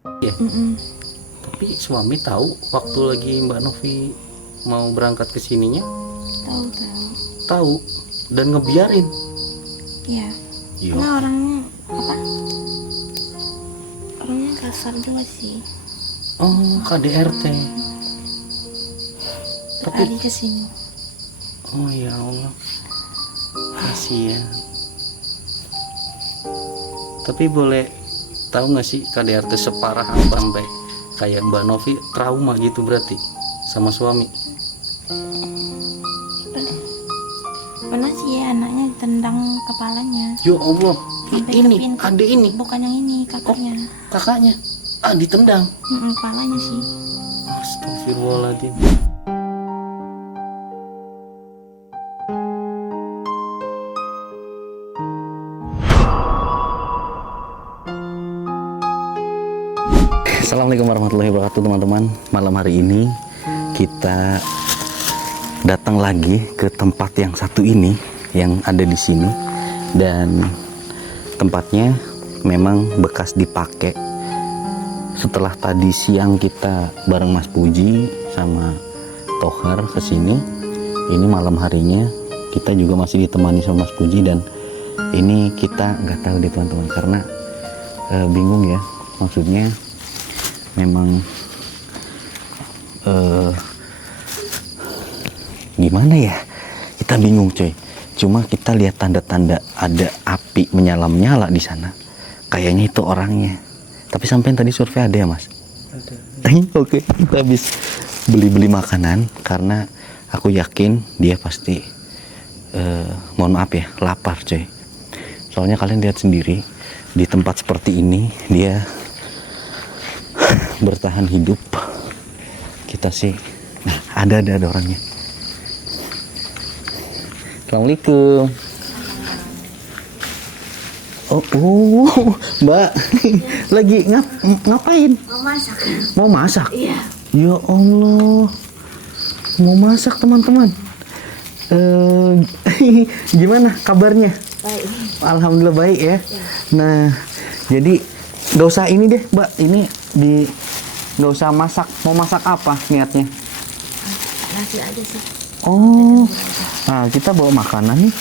Ya. Tapi suami tahu waktu lagi Mbak Novi mau berangkat ke sininya? Tahu. Tahu dan ngebiarin. Iya. Iya. Karena orangnya apa? Orangnya kasar juga sih. Oh, KDRT. Tapi Lari ke sini. oh ya Allah. Kasihan. Tapi boleh tahu nggak sih KDRT separah apa sampai kayak Mbak Novi trauma gitu berarti sama suami? Pernah sih anaknya ditendang kepalanya. Ya Allah, Sampai ini ke pintu. adik ini Bukan yang ini, kakaknya. kakaknya ditendang. Kepalanya sih. Astagfirullahaladzim. Assalamualaikum warahmatullahi wabarakatuh teman-teman. Malam hari ini kita datang lagi ke tempat yang satu ini yang ada di sini, dan tempatnya memang bekas dipakai. Setelah tadi siang kita bareng Mas Puji sama Tohar ke sini, ini malam harinya kita juga masih ditemani sama Mas Puji, dan ini kita nggak tahu deh teman-teman karena bingung ya, maksudnya memang gimana ya, kita bingung coy. Cuma kita lihat tanda-tanda ada api menyala-nyala di sana, kayaknya itu orangnya. Tapi sampai tadi survei ada ya Mas? Ada. Oke, kita habis beli makanan karena aku yakin dia pasti mohon maaf ya, lapar coy. Soalnya kalian lihat sendiri di tempat seperti ini dia bertahan hidup. Kita sih, nah ada orangnya. Assalamualaikum. Oh, Mbak, lagi ngapain? Mau masak. Mau masak? Iya. Ya Allah, mau masak teman-teman. Gimana kabarnya? Baik. Alhamdulillah baik ya. Nah, jadi nggak usah ini deh, Mbak. Ini nggak usah masak. Mau masak apa niatnya? Nasi aja sih. Oh, nah kita bawa makanan nih,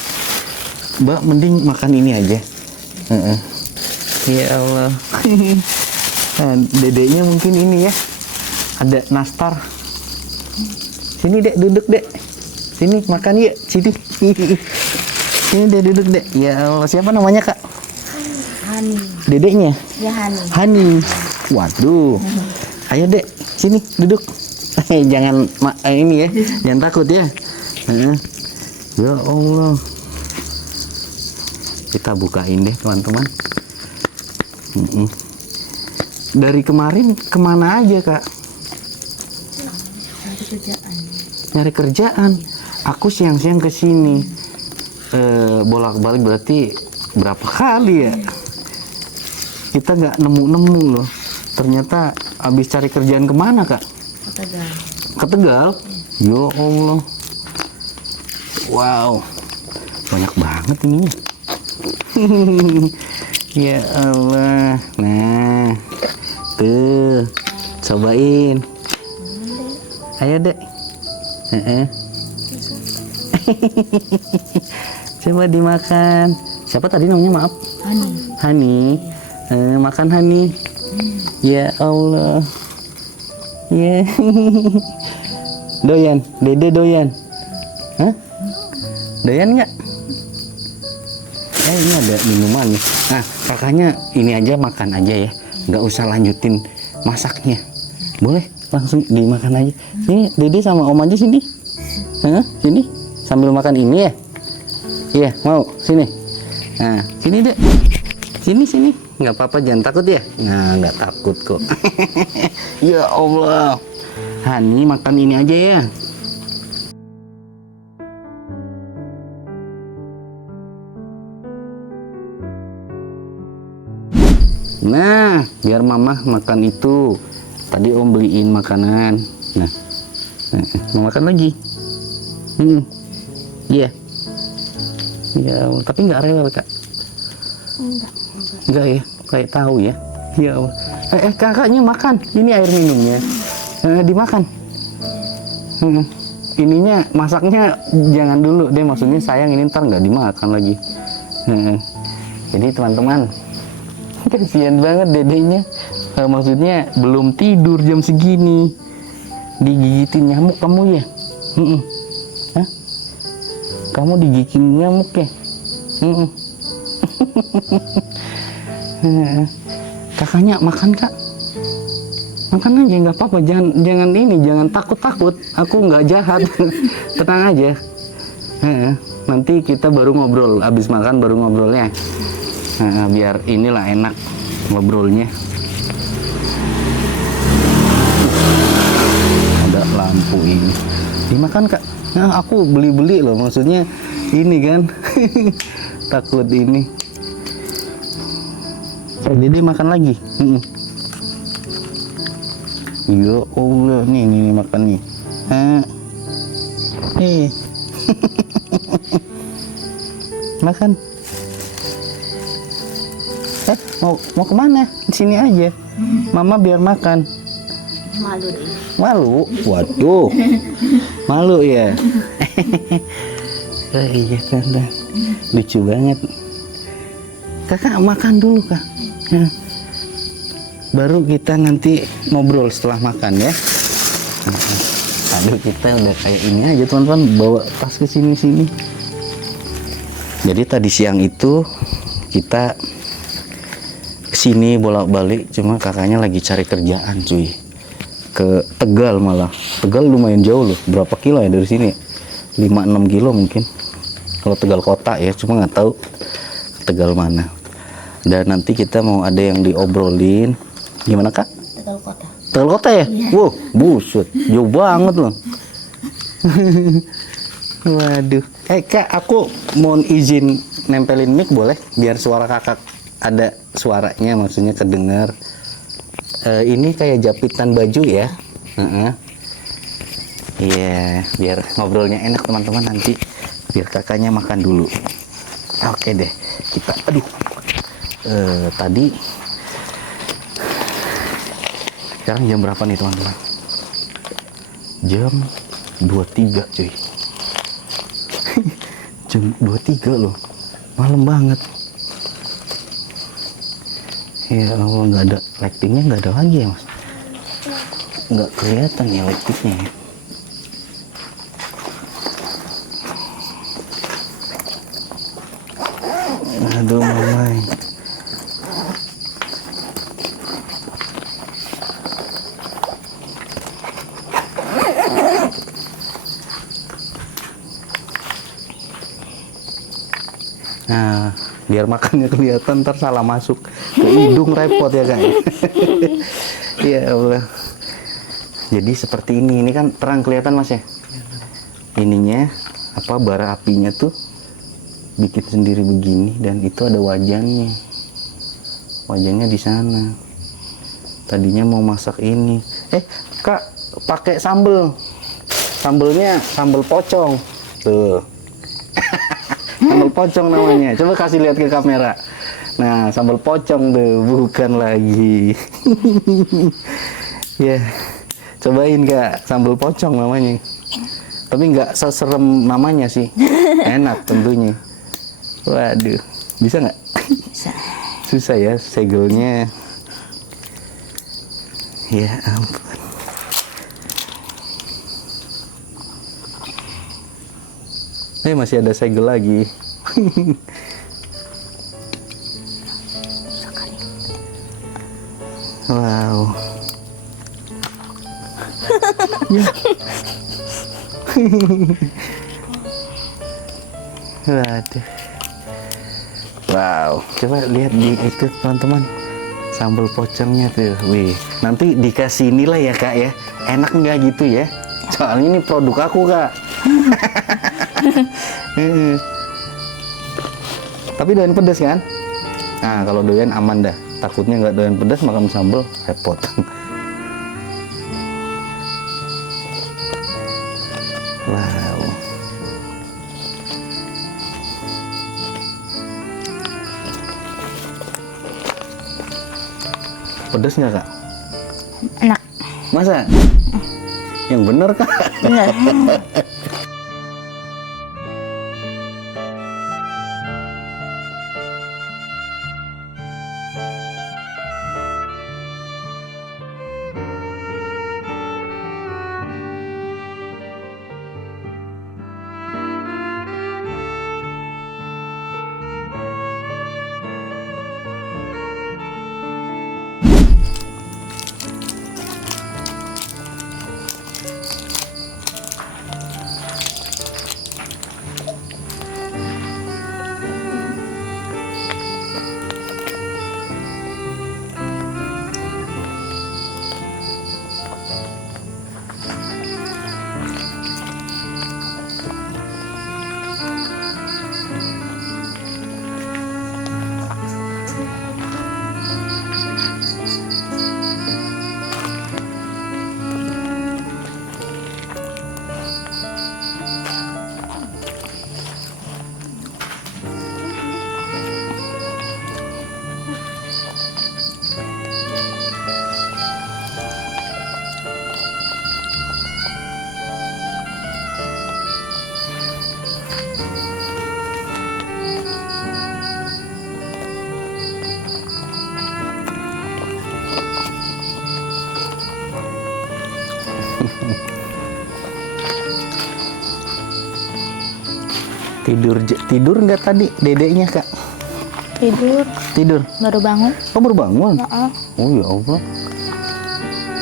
Mbak. Mending makan ini aja. Ya Allah. Nah, dedeknya mungkin ini ya. Ada nastar. Sini dek, duduk dek. Sini makan yuk. Sini. Sini dek, duduk dek. Ya Allah, siapa namanya kak? Hani. Dedeknya? Ya Hani. Hani. Waduh. Ayo dek, sini duduk. Jangan ini ya, jangan takut ya. Ya Allah. Kita bukain deh teman-teman. Dari kemarin kemana aja kak? Cari kerjaan. Nyari kerjaan. Aku siang-siang kesini. Bolak-balik berarti berapa kali ya? Kita nggak nemu-nemu loh. Ternyata habis cari kerjaan kemana kak? Ke Tegal. Ke Tegal? Ya Allah. Wow. Banyak banget ininya. Ya Allah. Nah, tuh, cobain. Ayo dek. Coba dimakan. Siapa tadi namanya, maaf? Hani. Hani. Makan Hani. Ya Allah. Ya. Doyan, dede doyan. Hah? Doyan nggak? Ini ada minuman nih. Nah, kakaknya ini aja makan aja ya. Nggak usah lanjutin masaknya. Boleh langsung dimakan aja. Sini, dede sama om aja sini. Hah? Sini, sambil makan ini ya. Iya, mau sini. Nah, sini dek. Sini. Nggak apa-apa, jangan takut ya. Nah, nggak takut kok. Ya Allah. Hani makan ini aja ya. Nah, biar mama makan itu. Tadi om beliin makanan. Nah, mau makan lagi. Iya. Ya, tapi nggak rewel kak. Enggak. Enggak ya, kayak tahu ya. Ya Allah. Kakaknya makan. Ini air minumnya. Dimakan. Ininya masaknya jangan dulu deh, maksudnya sayang ini ntar nggak dimakan lagi. Jadi teman-teman, kasihan banget dedenya. Maksudnya belum tidur jam segini, digigitin nyamuk kamu ya? Hah? Kamu digigitin nyamuk ya? Kakaknya makan kak, makan aja nggak apa-apa, jangan takut, aku nggak jahat. Tenang aja. Nanti kita baru ngobrol, abis makan baru ngobrolnya. Biar inilah enak ngobrolnya. Ada lampu ini, dimakan kak. Nah, aku beli loh, maksudnya ini kan. Takut ini. Dede makan lagi. Ya Allah, nih makan nih. Makan. Mau kemana? Di sini aja. Mama biar makan. Malu deh. Malu? Waduh. Malu ya. Iya tante. Lucu banget. Kakak makan dulu kak. Baru kita nanti ngobrol setelah makan ya. Aduh, kita udah kayak ini aja teman-teman, bawa tas ke sini. Jadi tadi siang itu kita kesini bolak-balik, cuma kakaknya lagi cari kerjaan cuy. Ke Tegal malah. Tegal lumayan jauh loh. Berapa kilo ya dari sini? 5-6 kilo mungkin. Kalau Tegal kota ya, cuma nggak tahu Tegal mana. Dan nanti kita mau ada yang diobrolin. Gimana kak? Tegal kota. Tegal kota ya? Iya. Wow, buset, jauh banget loh. Waduh. Kak, aku mau izin nempelin mic boleh? Biar suara kakak ada suaranya, maksudnya kedengar. Ini kayak japitan baju ya. Iya, biar ngobrolnya enak teman-teman nanti. Biar kakaknya makan dulu. Oke deh, kita, tadi sekarang jam berapa nih teman-teman? Jam 23 cuy. Jam 23 loh, malam banget. Ya Allah, nggak ada lightingnya, nggak ada lagi ya mas, nggak kelihatan ya lightingnya ya. Aduh mamai. Nah, biar makannya kelihatan, ntar salah masuk ke hidung repot ya kan. Ya Allah. Jadi seperti ini kan terang kelihatan mas ya. Ininya apa, bara apinya tuh bikin sendiri begini, dan itu ada wajannya. Wajannya di sana. Tadinya mau masak ini. Kak, pakai sambel. Sambelnya sambel pocong. Tuh. Sambal pocong namanya. Coba kasih lihat ke kamera. Nah, sambal pocong tuh, bukan lagi. Ya, cobain kak, sambal pocong namanya. Tapi nggak seserem namanya sih. Enak tentunya. Waduh, bisa nggak? Bisa. Susah ya segelnya. Ya ampun. Masih ada segel lagi. Wow. Ya. Waduh. Wow. Coba lihat di itu teman-teman. Sambal pocongnya tuh. Wih. Nanti dikasih nilai ya kak ya. Enak nggak gitu ya? Soalnya ini produk aku kak. Tapi doyan pedas kan? Nah kalau doyan aman dah. Takutnya nggak doyan pedas makan sambal repot. Wow. Pedes nggak kak? Enak. Masa? Yang bener kak? Bener. Tidur nggak tadi dedeknya kak? Tidur. Baru bangun. Oh baru bangun? Heeh. Oh ya Allah.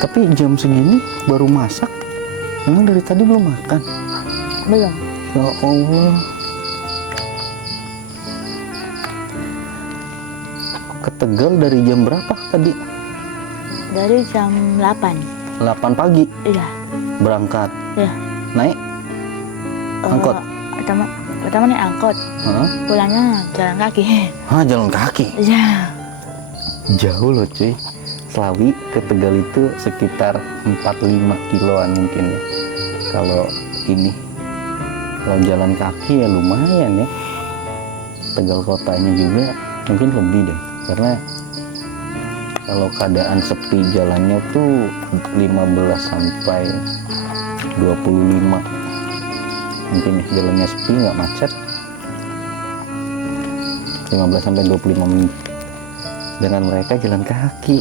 Tapi jam segini baru masak? Emang dari tadi belum makan? Belum. Ya Allah. Ke Tegal dari jam berapa tadi? Dari jam 8. 8 pagi Iya. berangkat. Iya. Naik angkot? Pertama naik angkot. Hah? Pulangnya jalan kaki. Hah, jalan kaki? Iya. Jauh loh cuy. Slawi ke Tegal itu sekitar 4-5 kiloan mungkin ya. Kalau ini, kalau jalan kaki ya lumayan ya. Tegal kotanya juga mungkin lebih deh. Karena kalau keadaan sepi jalannya tuh 15 sampai 25. Mungkin jalannya sepi nggak macet 15 sampai 25 menit. Dengan mereka jalan kaki.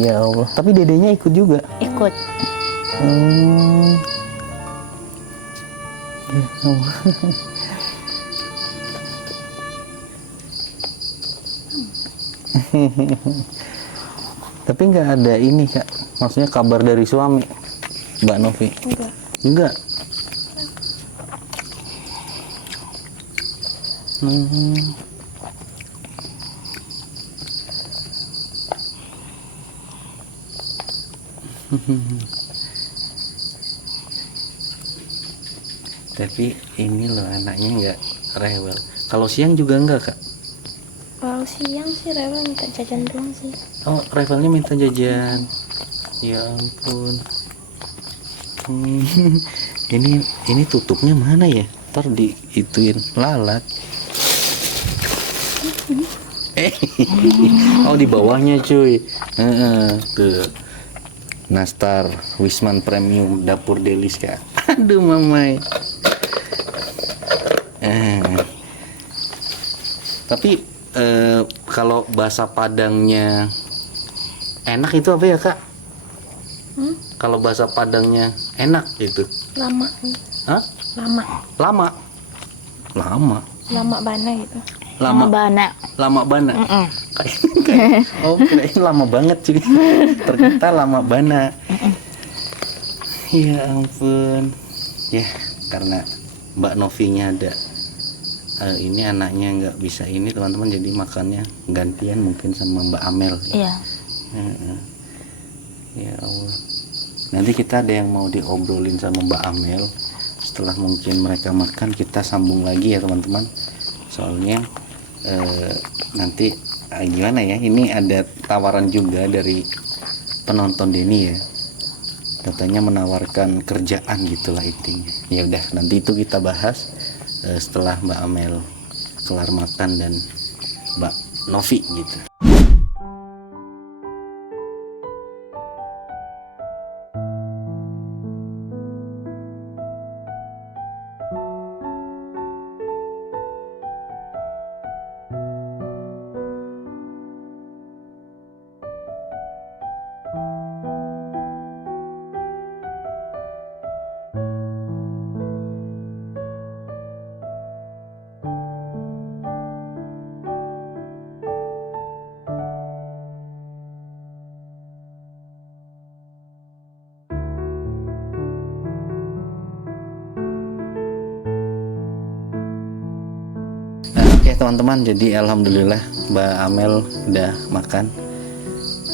Ya Allah. Tapi dedenya ikut juga? Ikut. Ya Allah. Tapi nggak ada ini kak, maksudnya kabar dari suami Mbak Novi? Enggak. Tapi ini loh anaknya nggak rewel. Kalau siang juga enggak kak? Kalau siang sih rewel minta jajan doang sih. Oh rewelnya minta jajan. Ya ampun. Ini tutupnya mana ya? Ntar diituin lalat. Oh di bawahnya cuy. Tuh. Nastar Wisman Premium Dapur Delis kak. Aduh mamai. Tapi kalau bahasa Padangnya enak itu apa ya kak? Kalau bahasa Padangnya enak itu? Lama. Hah? Lama. Lama Bana gitu. Lama bana. Oh kirain lama banget cuy. Ternyata lama bana. Ya ampun. Ya karena Mbak Novinya ada ini anaknya nggak bisa ini teman-teman, jadi makannya gantian mungkin sama Mbak Amel. Iya. Ya Allah. Nanti kita ada yang mau diobrolin sama Mbak Amel. Setelah mungkin mereka makan kita sambung lagi ya teman-teman. Soalnya nanti gimana ya, ini ada tawaran juga dari penonton Denny ya, katanya menawarkan kerjaan gitulah intinya. Ya udah nanti itu kita bahas setelah Mbak Amel kelar. kelar makan dan Mbak Novi gitu. Oke teman-teman, jadi alhamdulillah Mbak Amel udah makan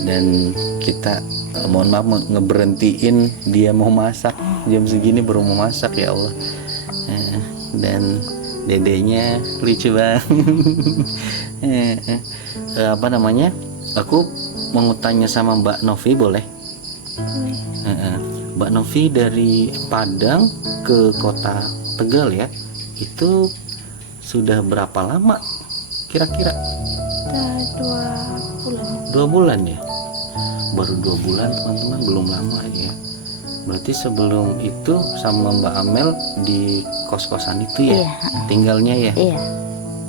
dan kita mohon maaf ngeberhentiin dia mau masak jam segini baru mau masak, ya Allah. Dan dedenya lucu banget. Apa namanya? Aku mau tanya sama Mbak Novi boleh? Mbak Novi dari Padang ke kota Tegal ya, itu sudah berapa lama kira-kira? Udah 2 bulan. 2 bulan ya? Baru 2 bulan teman-teman, belum lama ya. Berarti sebelum itu sama Mbak Amel di kos-kosan itu ya? Iya. Tinggalnya ya? Iya.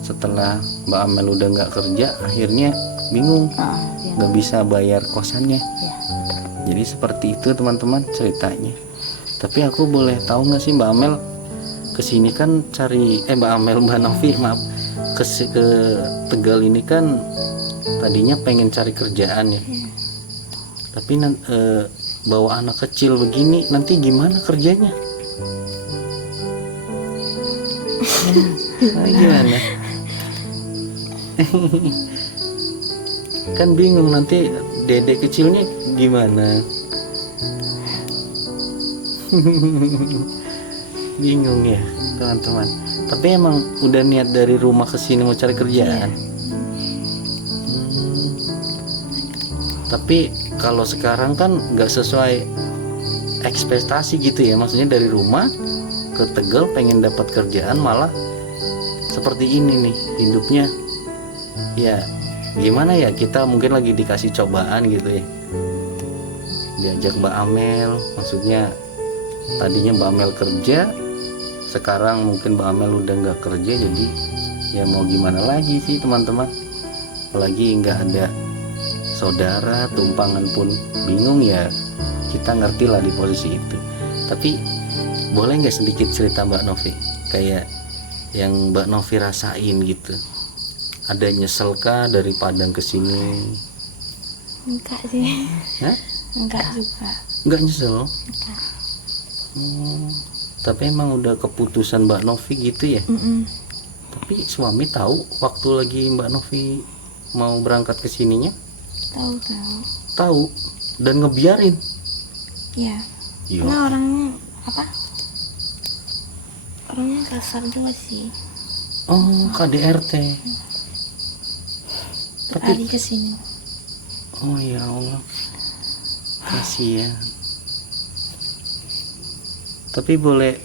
Setelah Mbak Amel udah nggak kerja, akhirnya bingung, Iya. nggak bisa bayar kosannya. Iya. Jadi seperti itu teman-teman ceritanya. Tapi aku boleh tahu nggak sih Mbak Amel kesini kan cari Mbak Novi maaf ke Tegal ini kan tadinya pengen cari kerjaan ya. Tapi bawa anak kecil begini nanti gimana kerjanya? Gimana? Kan bingung nanti dedek kecilnya gimana? Bingung ya teman-teman. Tapi emang udah niat dari rumah ke sini mau cari kerjaan. Tapi kalau sekarang kan nggak sesuai ekspektasi gitu ya. Maksudnya dari rumah ke Tegal pengen dapat kerjaan malah seperti ini nih hidupnya. Ya gimana ya, kita mungkin lagi dikasih cobaan gitu ya. Diajak Mbak Amel, maksudnya tadinya Mbak Amel kerja, sekarang mungkin Mbak Amel udah nggak kerja, jadi ya mau gimana lagi sih teman-teman. Apalagi nggak ada saudara, tumpangan pun bingung ya. Kita ngerti lah di posisi itu. Tapi boleh nggak sedikit cerita Mbak Novi, kayak yang Mbak Novi rasain gitu? Ada nyesel kah dari Padang ke sini? Enggak sih. Hah? Enggak juga. Nggak nyesel? Enggak. Tapi emang udah keputusan Mbak Novi gitu ya. Tapi suami tahu waktu lagi Mbak Novi mau berangkat ke sininya? Tahu. Tahu dan ngebiarin. Ya. Iya. Karena orangnya apa? Orangnya kasar juga sih. Oh, KDRT. Tapi Hari kesini. oh ya Allah, kasihan. Tapi boleh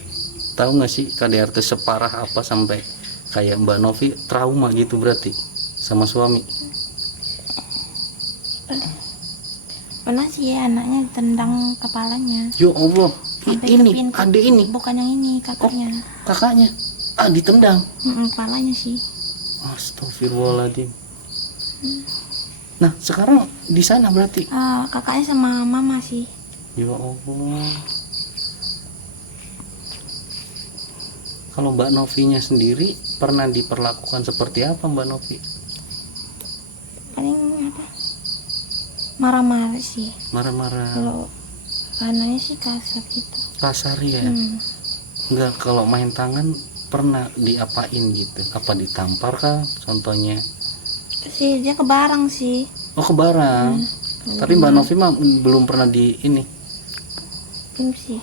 tahu nggak sih KDRT separah apa sampai kayak Mbak Novi trauma gitu berarti sama suami? Pernah sih anaknya ditendang kepalanya. Ya Allah, Sampai ini ke pintu. adik ini Bukan yang ini, kakaknya. kakaknya ditendang. Kepalanya sih. Astagfirullahaladzim. Nah sekarang di sana berarti? Kakaknya sama mama sih. Ya Allah. Kalau Mbak Novinya sendiri pernah diperlakukan seperti apa Mbak Novi? Paling apa? Marah-marah sih. Marah-marah, Kalau anaknya sih kasar gitu. kasar ya? Enggak, kalau main tangan pernah diapain gitu? Apa ditampar kah contohnya? Sih dia ke barang sih. Oh ke barang. Tapi Mbak Novi mah belum pernah di ini. Belum sih.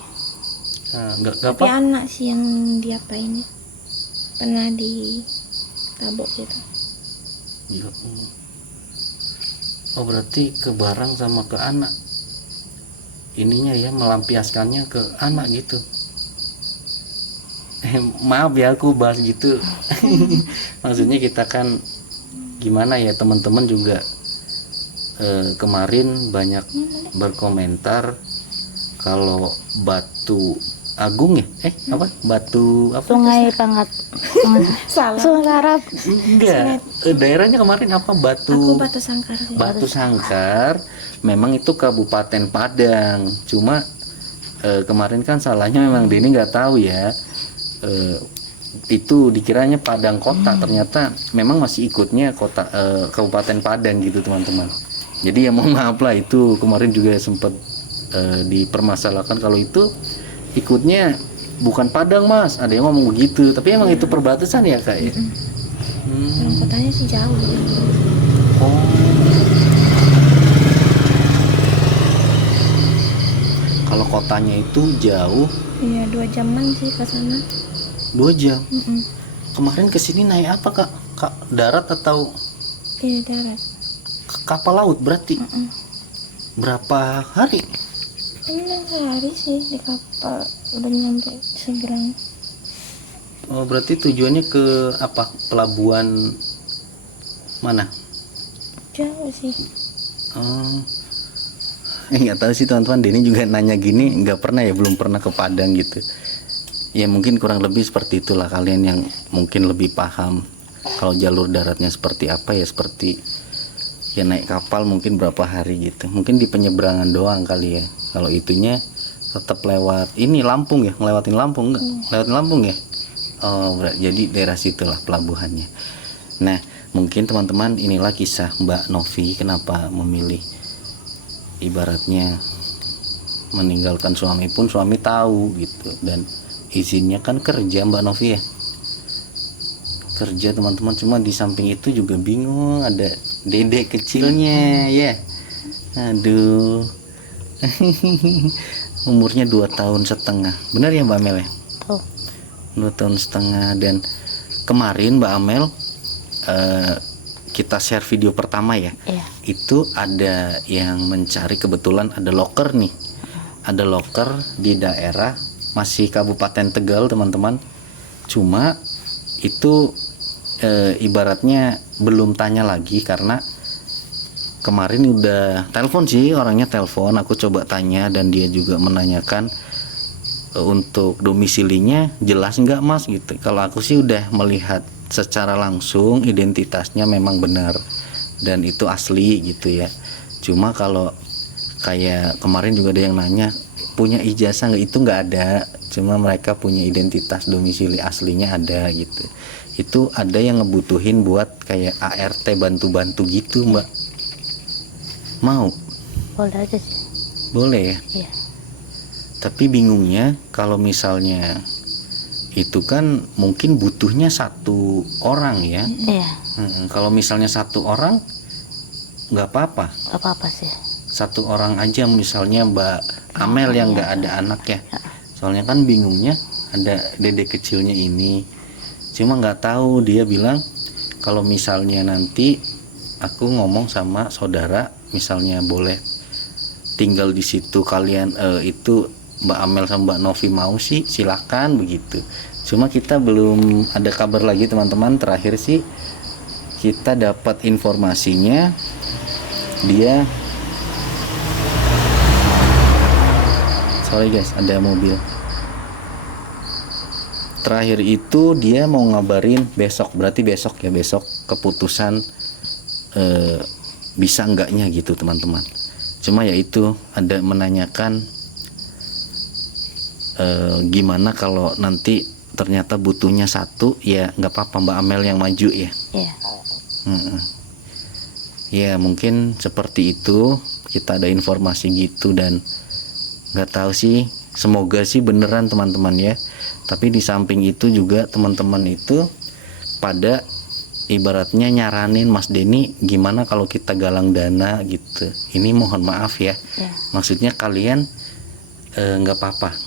Enggak Tapi apa? anak sih yang diapain ya. Pernah ditabok gitu. Ya Allah. Oh berarti ke barang sama ke anak. Ininya ya melampiaskannya ke anak gitu. Maaf ya aku bahas gitu. Maksudnya kita kan gimana ya, teman-teman juga kemarin banyak berkomentar kalau Batu Agung ya? Apa? Batu apa? Sungai Pangat. Salah. Sungai Karap. Enggak. Daerahnya kemarin apa? Aku Batu Sangkar sih. Batu Sangkar. Memang itu Kabupaten Padang. Cuma kemarin kan salahnya memang Denny nggak tahu ya. Itu dikiranya Padang kota, ternyata memang masih ikutnya kota Kabupaten Padang gitu teman-teman. Jadi ya mohon maaf lah, itu kemarin juga sempat dipermasalahkan kalau itu ikutnya bukan Padang mas, ada yang ngomong begitu. Tapi emang itu perbatasan ya kak ya. Orang kotanya sih jauh. Oh. Kalau kotanya itu jauh Iya 2 jaman sih ke sana. 2 jam. Mm-mm. Kemarin kesini naik apa kak? Kak darat atau Iya darat. kapal laut berarti? Mm-mm. Berapa hari? Emang sehari sih di kapal udah nyampe seberang. Oh, berarti tujuannya ke apa? Pelabuhan mana? Jauh sih. Oh, nggak tahu sih teman-teman. Denny juga nanya gini, nggak pernah ya, belum pernah ke Padang gitu. Ya mungkin kurang lebih seperti itulah, kalian yang mungkin lebih paham. Kalau jalur daratnya seperti apa ya, seperti ya naik kapal mungkin berapa hari gitu. Mungkin di penyeberangan doang kali ya. Kalau itunya tetap lewat ini Lampung ya, ngelewatin Lampung nggak? Lewatin Lampung ya. Oh, jadi daerah situlah pelabuhannya. Nah, mungkin teman-teman inilah kisah Mbak Novi kenapa memilih ibaratnya meninggalkan suami pun suami tahu gitu, dan izinnya kan kerja Mbak Novi ya. Kerja teman-teman, cuma di samping itu juga bingung ada dedek kecilnya ya. Aduh. Umurnya 2,5 tahun. Benar ya Mbak Amel ya? Tuh. 2,5 tahun. Dan kemarin Mbak Amel kita share video pertama ya. Iya. Itu ada yang mencari, kebetulan ada loker nih. Ada loker di daerah masih Kabupaten Tegal teman-teman. Cuma itu ibaratnya belum tanya lagi karena kemarin udah telepon sih, orangnya telepon, aku coba tanya dan dia juga menanyakan untuk domisilinya jelas nggak mas gitu. Kalau aku sih udah melihat secara langsung identitasnya memang benar dan itu asli gitu ya. Cuma kalau kayak kemarin juga ada yang nanya punya ijazah nggak, itu nggak ada, cuma mereka punya identitas domisili aslinya ada gitu. Itu ada yang ngebutuhin buat kayak ART bantu-bantu gitu mbak. Mau? Boleh aja sih. Boleh ya? Iya. Tapi bingungnya kalau misalnya itu kan mungkin butuhnya 1 orang ya. Iya. Kalau misalnya 1 orang nggak apa-apa. Gak apa-apa sih. 1 orang aja misalnya Mbak Amel yang nggak ada anak ya. Soalnya kan bingungnya ada dedek kecilnya ini. Cuma nggak tahu, dia bilang kalau misalnya nanti aku ngomong sama saudara misalnya boleh tinggal di situ kalian itu Mbak Amel sama Mbak Novi mau sih silakan begitu. Cuma kita belum ada kabar lagi teman-teman. Terakhir sih kita dapat informasinya dia, sorry guys ada mobil. Terakhir itu dia mau ngabarin besok, berarti besok ya, besok keputusan bisa enggaknya gitu teman-teman. Cuma ya itu ada menanyakan gimana kalau nanti ternyata butuhnya 1, ya nggak apa-apa Mbak Amel yang maju ya. Iya. Ya mungkin seperti itu, kita ada informasi gitu dan nggak tahu sih, semoga sih beneran teman-teman ya. Tapi di samping itu juga teman-teman itu pada ibaratnya nyaranin Mas Denny gimana kalau kita galang dana gitu. Ini mohon maaf ya, maksudnya kalian nggak apa-apa,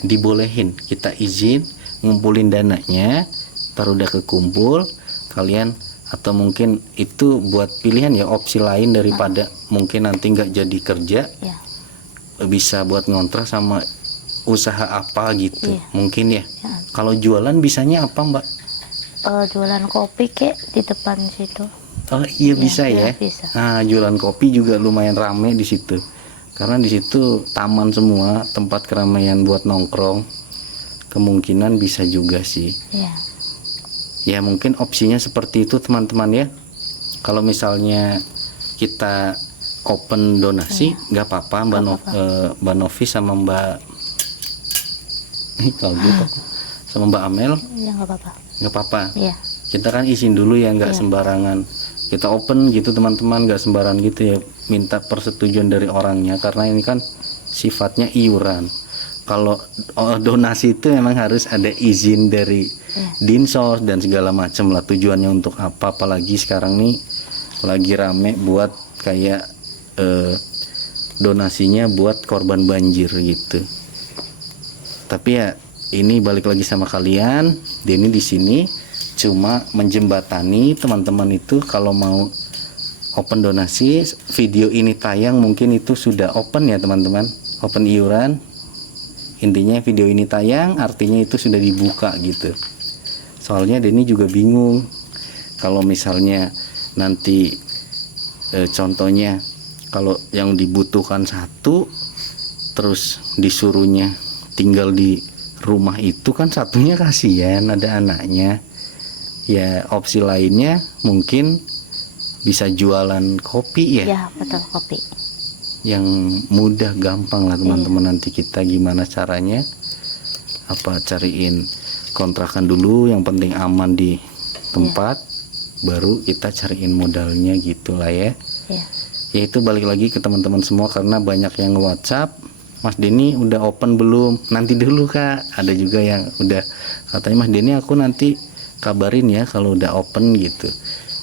dibolehin, kita izin ngumpulin dananya, ntar udah kekumpul kalian, atau mungkin itu buat pilihan ya, opsi lain daripada mungkin nanti nggak jadi kerja, bisa buat ngontrak sama usaha apa gitu. Mungkin ya. Kalau jualan bisanya apa mbak? Jualan kopi kek di depan situ. Oh iya bisa ya. Bisa. Nah jualan kopi juga lumayan rame di situ, karena di situ taman semua, tempat keramaian buat nongkrong. Kemungkinan bisa juga sih. Iya. Ya mungkin opsinya seperti itu teman-teman ya. Kalau misalnya kita open donasi nggak apa-apa Mbak Novi sama Mbak kalau gitu sama Mbak Amel Ya nggak apa-apa. nggak apa-apa. Iya. Kita kan izin dulu ya, nggak sembarangan kita open gitu teman-teman, nggak sembarangan gitu ya, minta persetujuan dari orangnya karena ini kan sifatnya iuran. kalau donasi itu memang harus ada izin dari Dinsos dan segala macam lah, tujuannya untuk apa, apalagi sekarang nih lagi rame buat kayak donasinya buat korban banjir gitu. Tapi ya ini balik lagi sama kalian, Denny di sini cuma menjembatani teman-teman itu kalau mau open donasi. Video ini tayang mungkin itu sudah open ya teman-teman, open iuran. Intinya video ini tayang artinya itu sudah dibuka gitu. Soalnya Denny juga bingung kalau misalnya nanti contohnya kalau yang dibutuhkan satu terus disuruhnya tinggal di rumah itu kan satunya kasihan, ada anaknya. Ya opsi lainnya mungkin bisa jualan kopi ya. Ya betul, kopi. Yang mudah gampang lah teman-teman. Nanti kita gimana caranya, apa cariin kontrakan dulu yang penting aman di tempat, baru kita cariin modalnya gitulah ya. Ya itu balik lagi ke teman-teman semua karena banyak yang WhatsApp, Mas Denny udah open belum? Nanti dulu Kak. Ada juga yang udah katanya Mas Denny aku nanti kabarin ya kalau udah open gitu.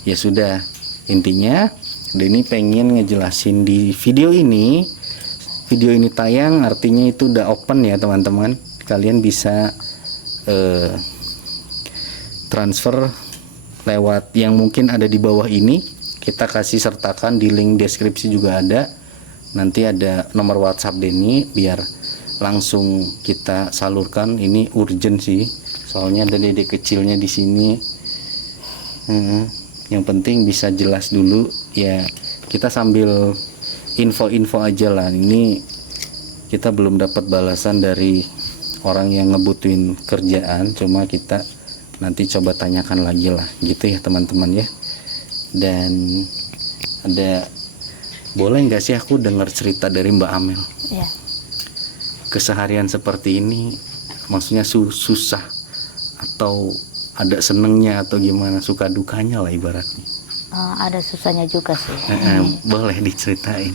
Ya sudah, intinya Denny pengen ngejelasin di video ini. Video ini tayang artinya itu udah open ya teman-teman. Kalian bisa transfer lewat yang mungkin ada di bawah ini. Kita kasih sertakan di link deskripsi juga ada. Nanti ada nomor WhatsApp Denny biar langsung kita salurkan. Ini urgent sih, soalnya ada dedek kecilnya di sini. Yang penting bisa jelas dulu ya. Kita sambil info-info aja lah. Ini kita belum dapat balasan dari orang yang ngebutuhin kerjaan, cuma kita nanti coba tanyakan lagi lah gitu ya teman-teman ya. Dan ada, boleh nggak sih aku dengar cerita dari Mbak Amel? Ya. Keseharian seperti ini maksudnya susah atau ada senengnya atau gimana, suka dukanya lah ibaratnya. Ada susahnya juga sih. Boleh diceritain.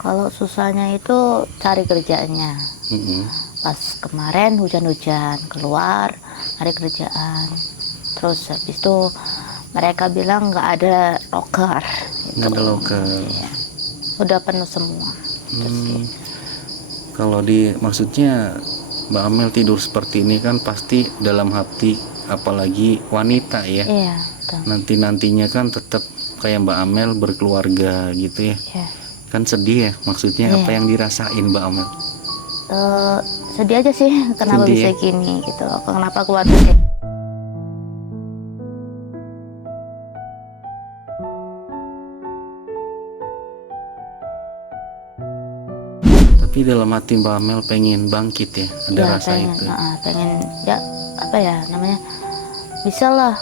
Kalau susahnya itu cari kerjaannya. Pas kemarin hujan-hujan keluar cari kerjaan, terus habis itu mereka bilang nggak ada loker. Nggak ada loker. Ya. Udah penuh semua. Kalau maksudnya Mbak Amel tidur seperti ini kan pasti dalam hati, apalagi wanita ya. Iya. Nantinya kan tetap kayak Mbak Amel berkeluarga gitu ya. Iya. Kan sedih ya maksudnya. Apa yang dirasain Mbak Amel? Sedih aja sih kenapa sedih, bisa gini gitu, kenapa keluarga kayak. Tapi dalam hati Mbak Amel pengen bangkit ya, ada rasa pengen, itu. Pengen ya apa ya namanya, bisa lah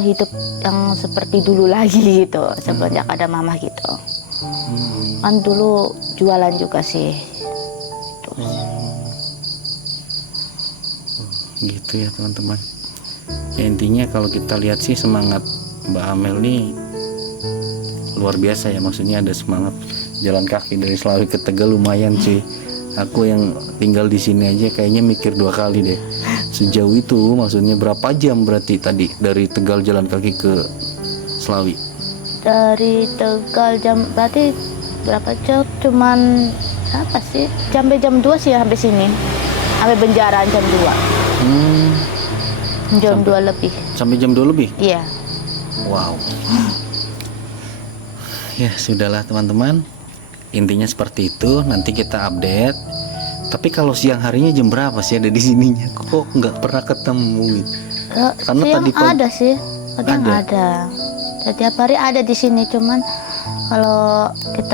hidup yang seperti dulu lagi gitu semenjak ada mama gitu. Kan dulu jualan juga sih. Gitu ya teman-teman. Ya intinya kalau kita lihat sih semangat Mbak Amel nih luar biasa ya, maksudnya ada semangat. Jalan kaki dari Slawi ke Tegal lumayan sih. Aku yang tinggal di sini aja kayaknya mikir 2 kali deh. Sejauh itu maksudnya berapa jam berarti tadi dari Tegal jalan kaki ke Slawi? Dari Tegal jam berarti berapa jam? Cuman apa sih? Sampai jam 2 sih sampai sini. Sampai Benjaran jam 2. Jam 2 lebih. Sampai jam 2 lebih? Iya. Wow. Ya sudahlah teman-teman. Intinya seperti itu. Nanti kita update. Tapi kalau siang harinya jam berapa sih ada di sininya? Kok nggak pernah ketemu gitu? Karena siang tadi ada sih. Kadang ada. Setiap hari ada di sini. Cuman kalau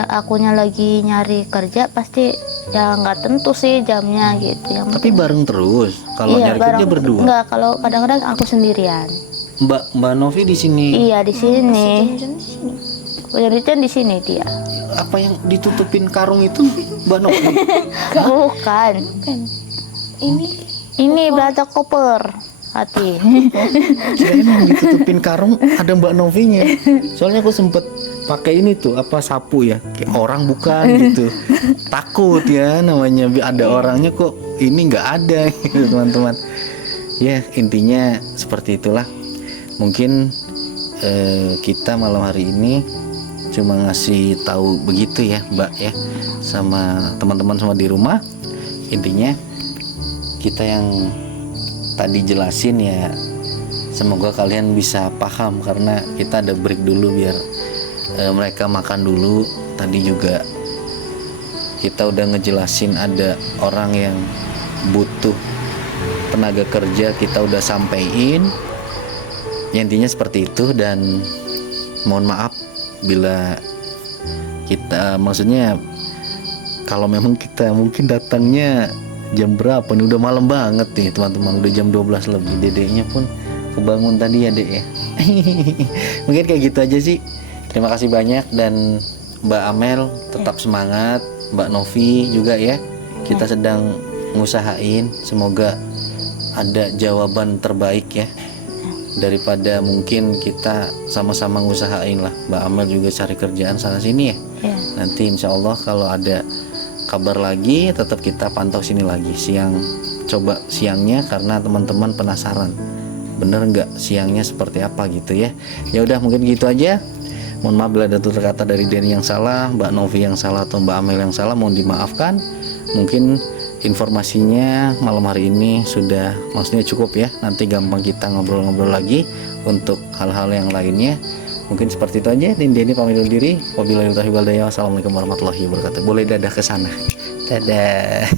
akunya lagi nyari kerja pasti ya nggak tentu sih jamnya gitu. Tapi bareng terus. Kalau nyari kerja berdua? Enggak, kalau kadang-kadang aku sendirian. Mbak Novi di sini? Iya di sini. Hujan di sini dia. Apa yang ditutupin karung itu Mbak Novi? Bukan. Ini belanja koper. Hati. Kirain yang ditutupin karung ada Mbak Novinya. Soalnya aku sempet pakai ini tuh apa sapu ya, kayak orang bukan gitu. Takut ya namanya ada orangnya kok ini nggak ada gitu teman-teman. Ya intinya seperti itulah. Mungkin kita malam hari ini cuma ngasih tahu begitu ya Mbak ya, sama teman-teman semua di rumah. Intinya kita yang tadi jelasin ya, semoga kalian bisa paham, karena kita ada break dulu biar mereka makan dulu. Tadi juga kita udah ngejelasin ada orang yang butuh tenaga kerja, kita udah sampein ya, intinya seperti itu. Dan mohon maaf bila kita, maksudnya kalau memang kita mungkin datangnya jam berapa nih, udah malam banget nih teman-teman, udah jam 12 lebih. Dedeknya pun kebangun tadi ya dek ya. Mungkin kayak gitu aja sih. Terima kasih banyak, dan Mbak Amel tetap semangat, Mbak Novi juga ya. Kita sedang ngusahain, semoga ada jawaban terbaik ya, daripada mungkin kita sama-sama ngusahain lah. Mbak Amel juga cari kerjaan sana sini ya. Nanti insya Allah kalau ada kabar lagi tetap kita pantau sini lagi siang, coba siangnya, karena teman-teman penasaran bener nggak siangnya seperti apa gitu ya. Ya udah mungkin gitu aja. Mohon maaf bila ada tutur kata dari Denny yang salah, Mbak Novi yang salah, atau Mbak Amel yang salah, mohon dimaafkan. Mungkin informasinya malam hari ini sudah maksudnya cukup ya, nanti gampang kita ngobrol-ngobrol lagi untuk hal-hal yang lainnya. Mungkin seperti itu aja. Denny pamit undur diri. Wabillahi taufiq wal hidayah. Wassalamualaikum warahmatullahi wabarakatuh. Boleh dadah ke sana. Dadah.